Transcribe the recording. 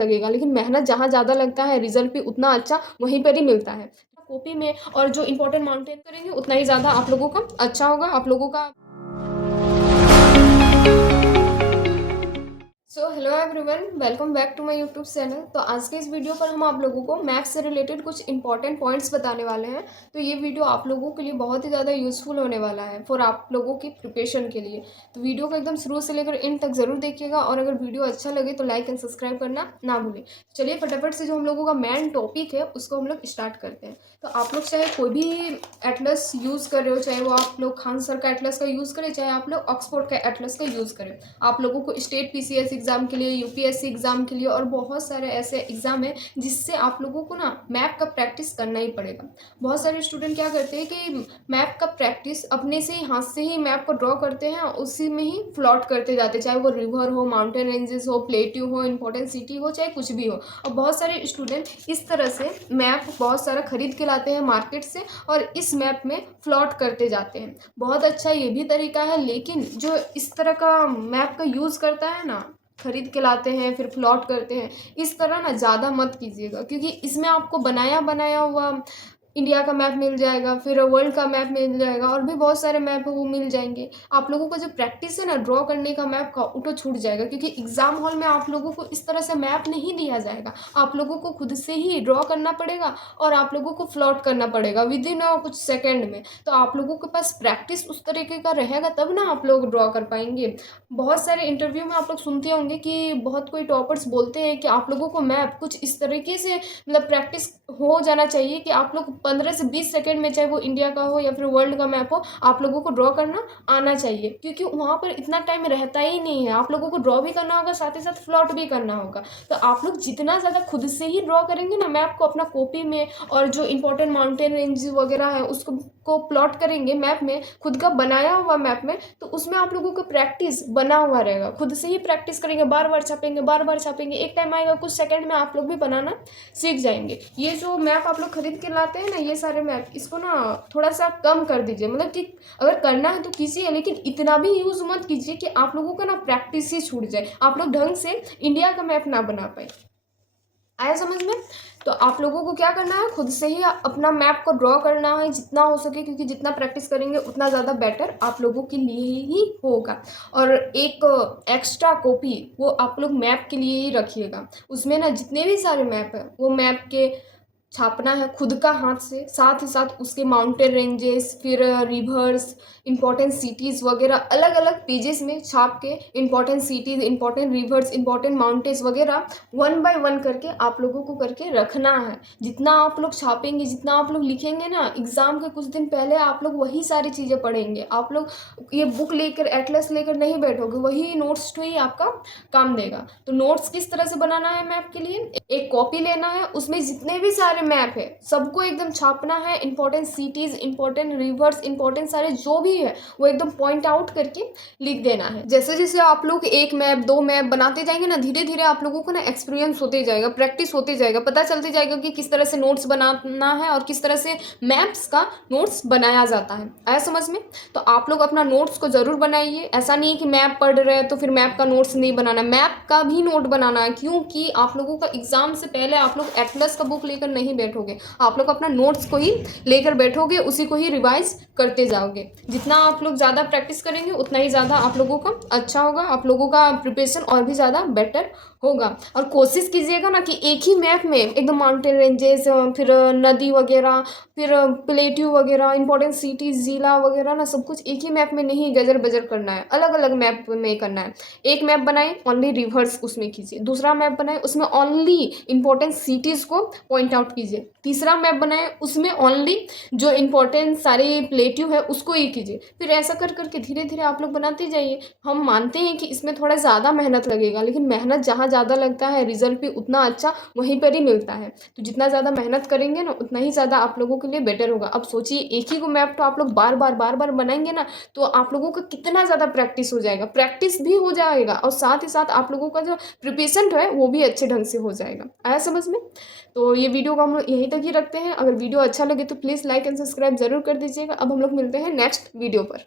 लगेगा, लेकिन मेहनत जहाँ ज़्यादा लगता है रिजल्ट भी उतना अच्छा वहीं पर ही मिलता है। कॉपी में और जो इम्पोर्टेंट माउंटेन करेंगे उतना ही ज़्यादा आप लोगों का अच्छा होगा, आप लोगों का। So hello everyone, welcome back to my YouTube channel. तो आज के इस वीडियो पर हम आप लोगों को मैथ्स से रिलेटेड कुछ इंपॉर्टेंट पॉइंट्स बताने वाले हैं। तो ये वीडियो आप लोगों के लिए बहुत ही ज़्यादा यूज़फुल होने वाला है फॉर आप लोगों की प्रिपरेशन के लिए। तो वीडियो को एकदम शुरू से लेकर एंड तक ज़रूर देखिएगा, और अगर वीडियो अच्छा लगे तो लाइक एंड सब्सक्राइब करना ना भूलें। चलिए फटाफट से जो हम लोगों का मेन टॉपिक है उसको हम लोग स्टार्ट करते हैं। तो आप लोग चाहे कोई भी एटलस यूज़ कर रहे हो, चाहे वो आप लोग खान सर का एटलस का यूज़ करें, चाहे आप लोग ऑक्सफोर्ड का एटलस का यूज़ करें, आप लोगों को स्टेट पीसीएस एग्ज़ाम के लिए, यूपीएससी एग्ज़ाम के लिए और बहुत सारे ऐसे एग्ज़ाम है जिससे आप लोगों को ना मैप का प्रैक्टिस करना ही पड़ेगा। बहुत सारे स्टूडेंट क्या करते हैं कि मैप का प्रैक्टिस अपने से ही हाथ से ही मैप को ड्रॉ करते हैं और उसी में ही प्लॉट करते जाते हैं, चाहे वो रिवर हो, माउंटेन रेंजेस हो, प्लेट्यू हो, इंपॉर्टेंट सिटी हो, चाहे कुछ भी हो। और बहुत सारे स्टूडेंट इस तरह से मैप बहुत सारा खरीद के लाते हैं मार्केट से और इस मैप में प्लॉट करते जाते हैं। बहुत अच्छा ये भी तरीका है, लेकिन जो इस तरह का मैप का यूज़ करता है ना, खरीद के लाते हैं फिर प्लॉट करते हैं, इस तरह ना ज़्यादा मत कीजिएगा, क्योंकि इसमें आपको बनाया बनाया हुआ इंडिया का मैप मिल जाएगा, फिर वर्ल्ड का मैप मिल जाएगा, और भी बहुत सारे मैप है वो मिल जाएंगे। आप लोगों का जो प्रैक्टिस है ना ड्रॉ करने का मैप का, वो तो छूट जाएगा, क्योंकि एग्जाम हॉल में आप लोगों को इस तरह से मैप नहीं दिया जाएगा। आप लोगों को खुद से ही ड्रॉ करना पड़ेगा और आप लोगों को प्लॉट करना पड़ेगा विद इन कुछ सेकेंड में। तो आप लोगों के पास प्रैक्टिस उस तरीके का रहेगा तब ना आप लोग ड्रॉ कर पाएंगे। बहुत सारे इंटरव्यू में आप लोग सुनते होंगे कि बहुत कोई टॉपर्स बोलते हैं कि आप लोगों को मैप कुछ इस तरीके से मतलब प्रैक्टिस हो जाना चाहिए कि आप लोग 15 से 20 सेकंड में, चाहे वो इंडिया का हो या फिर वर्ल्ड का मैप हो, आप लोगों को ड्रॉ करना आना चाहिए, क्योंकि वहाँ पर इतना टाइम रहता ही नहीं है। आप लोगों को ड्रॉ भी करना होगा, साथ ही साथ प्लॉट भी करना होगा। तो आप लोग जितना ज़्यादा खुद से ही ड्रॉ करेंगे ना मैप को अपना कॉपी में, और जो इंपॉर्टेंट माउंटेन रेंज वगैरह है उसको प्लॉट करेंगे मैप में, खुद का बनाया हुआ मैप में, तो उसमें आप लोगों का प्रैक्टिस बना हुआ रहेगा। खुद से ही प्रैक्टिस करेंगे, बार बार छापेंगे, बार बार छापेंगे, एक टाइम आएगा कुछ सेकंड में आप लोग भी बनाना सीख जाएंगे। ये जो मैप आप लोग खरीद के लाते हैं ना, ये सारे मैप, इसको ना थोड़ा सा कम कर दीजिए। मतलब कि अगर करना है तो कीजिए, लेकिन इतना भी यूज़ मत कीजिए कि आप लोगों का ना प्रैक्टिस ही छूट जाए, आप लोग ढंग से इंडिया का मैप ना बना पाए। आया समझ में? तो आप लोगों को क्या करना है, खुद से ही अपना मैप को ड्रॉ करना है जितना हो सके, क्योंकि जितना प्रैक्टिस करेंगे उतना ज़्यादा बेटर आप लोगों के लिए ही होगा। और एक एक्स्ट्रा कॉपी वो आप लोग मैप के लिए ही रखिएगा। उसमें ना जितने भी सारे मैप है वो मैप के छापना है खुद का हाथ से, साथ ही साथ उसके माउंटेन रेंजेस, फिर रिवर्स, इंपॉर्टेंट सिटीज़ वगैरह अलग अलग पेजेस में छाप के important cities, important rivers, important mountains वगैरह वन बाय वन करके आप लोगों को करके रखना है। जितना आप लोग छापेंगे, जितना आप लोग लिखेंगे ना, एग्ज़ाम के कुछ दिन पहले आप लोग वही सारी चीज़ें पढ़ेंगे। आप लोग ये बुक लेकर, एटलस लेकर नहीं बैठोगे, वही नोट्स तो ही आपका काम देगा। तो नोट्स किस तरह से बनाना है मैप के लिए, एक कॉपी लेना है, उसमें जितने भी सारे मैप है सबको एकदम छापना है। Important cities, important rivers, important सारे जो भी है वो एकदम पॉइंट आउट करके लिख देना है। जैसे जैसे आप लोग एक मैप, दो मैप बनाते जाएंगे ना, धीरे धीरे आप लोगों को ना एक्सपीरियंस होते जाएगा, प्रैक्टिस होते जाएगा, पता चलते जाएगा कि किस तरह से नोट्स बनाना है और किस तरह से मैप्स का नोट्स बनाया जाता है। आया समझ में? तो आप लोग अपना नोट्स को जरूर बनाइए। ऐसा नहीं है कि मैप पढ़ रहे हैं तो फिर मैप का नोट्स नहीं बनाना, मैप का भी नोट बनाना है, क्योंकि आप लोगों का एग्जाम से पहले आप लोग एटलस का बुक लेकर नहीं बैठोगे, आप लोग अपना नोट्स को ही लेकर बैठोगे, उसी को ही रिवाइज करते जाओगे। जितना आप लोग ज़्यादा प्रैक्टिस करेंगे उतना ही ज़्यादा आप लोगों का अच्छा होगा, आप लोगों का प्रिपरेशन और भी ज़्यादा बेटर होगा। और कोशिश कीजिएगा ना कि एक ही मैप में एकदम माउंटेन रेंजेस, फिर नदी वगैरह, फिर प्लेट्यू वगैरह, इंपॉर्टेंट सिटीज, जिला वगैरह ना, सब कुछ एक ही मैप में नहीं गजर बजर करना है, अलग अलग मैप में करना है। एक मैप बनाए ओनली रिवर्स उसमें कीजिए, दूसरा मैप बनाए उसमें ओनली इंपॉर्टेंट सिटीज़ को पॉइंट आउट कीजिए, तीसरा मैप बनाए उसमें ओनली जो इंपॉर्टेंट सारे प्लेट्यू है उसको ही कीजिए। फिर ऐसा कर करके धीरे धीरे आप लोग बनाते जाइए। हम मानते हैं कि इसमें थोड़ा ज़्यादा मेहनत लगेगा, लेकिन मेहनत जहाँ ज़्यादा लगता है रिजल्ट भी उतना अच्छा वहीं पर ही मिलता है। तो जितना ज़्यादा मेहनत करेंगे ना उतना ही ज़्यादा आप लोगों के लिए बेटर होगा। अब सोचिए एक ही को मैप तो आप लोग बार बार बनाएंगे ना, तो आप लोगों का कितना ज़्यादा प्रैक्टिस हो जाएगा, प्रैक्टिस भी हो जाएगा और साथ ही साथ आप लोगों का जो प्रिपरेशन है वो भी अच्छे ढंग से हो जाएगा। आया समझ में? तो ये वीडियो को हम लोग यहीं तक ही रखते हैं। अगर वीडियो अच्छा लगे तो प्लीज़ लाइक एंड सब्सक्राइब जरूर कर दीजिएगा। अब हम लोग मिलते हैं नेक्स्ट वीडियो पर।